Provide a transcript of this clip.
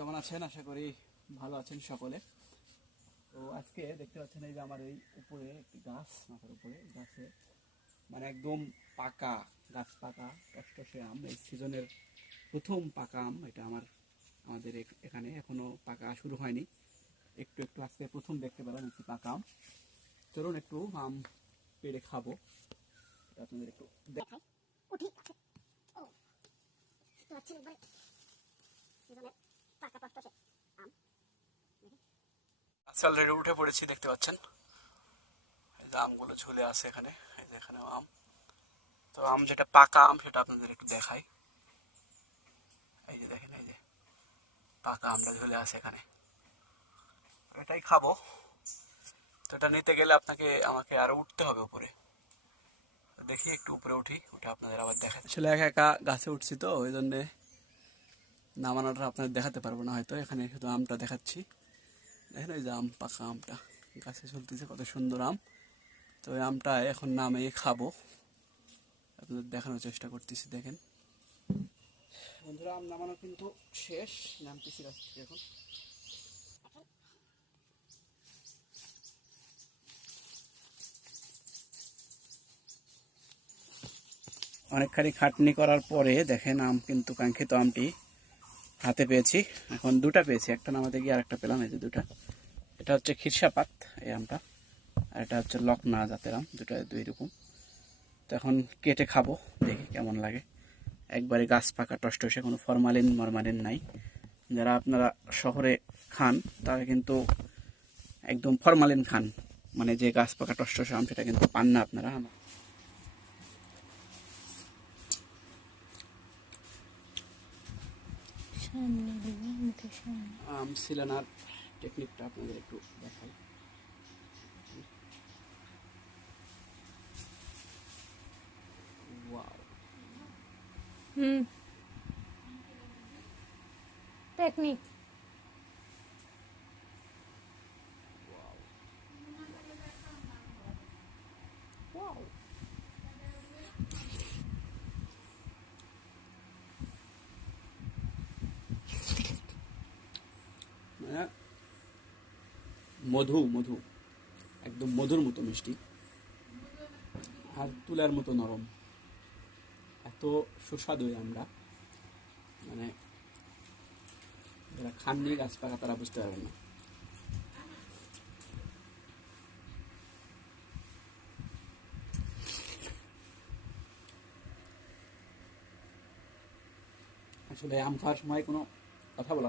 কেমন আছেন? আশা করি ভালো আছেন সকলে। তো আজকে দেখতে পাচ্ছেন এই যে আমার এই উপরে একটি গাছ, মাথার উপরে গাছে মানে একদম পাকা গাছ, পাকা টসটসে আম, এই সিজনের প্রথম পাকা আম। এটা আমাদের এখানে এখনো পাকা শুরু হয়নি, একটু একটু আজকে প্রথম দেখতে পেলাম একটি পাকা আম। চলুন একটু আম পেড়ে খাবো, আপনাদের একটু দেখাই। আজকে অলরেডি উঠে পড়েছি, দেখতে পাচ্ছেন এই যে আমগুলো ঝুলে আছে এখানে। এই যে এখানে আম, তো আম যেটা পাকা আম সেটা আপনাদের একটু দেখাই। এই যে দেখেন, এই যে পাকা আমটা ঝুলে আছে এখানে, এটাই খাবো। তো এটা নিতে গেলে আমাকে আরো উঠতে হবে উপরে। দেখি একটু উপরে উঠে আপনাদের আবার দেখাই। আসলে একা একা গাছে উঠছি তো ওই জন্য নামানোটা আপনাদের দেখাতে পারবো না হয়তো। এখানে শুধু আমটা দেখাচ্ছি। দেখেন ওই যে আম, পাকা আমটা গাছে ঝুলতেছে, কত সুন্দর আম। তো ওই আমটা এখন নামিয়ে খাবো, আপনাদের দেখানোর চেষ্টা করতেছি। দেখেন বন্ধুরা, আম নামানো কিন্তু শেষ, নামতেছি গাছ থেকে এখন। অনেকখানি খাটনি করার পরে দেখেন আম কিন্তু কাঙ্ক্ষিত আমটি হাতে পেয়েছি। এখন দুটা পেয়েছি, একটা নামাতে গিয়ে আরেকটা পেলাম। এই যে দুটা, এটা হচ্ছে খিরসাপাত এই আমটা, আর এটা হচ্ছে লকনা জাতের আম, দুটা দুই রকম। তো এখন কেটে খাবো, দেখি কেমন লাগে। একবারে গাছ পাকা টসটসে, কোনো ফরমালিন মরমালিন নাই। যারা আপনারা শহরে খান তারা কিন্তু একদম ফরমালিন খান, মানে যে গাছ পাকা টসটসে আম সেটা কিন্তু পান না আপনারা। আম সিলানার টেকনিকটা আপনাদের একটু দেখাই। Wow, technique. ওয়াও, মানে মধু মধু, একদম মধুর মতো মিষ্টি আর তুলার মতো নরম। এত সুস্বাদু আমরা, মানে যারা খাননি গাছ পাকা তারা বুঝতে পারবেন না। আসলে আম খাওয়ার সময় কোনো কথা বলা যায় না।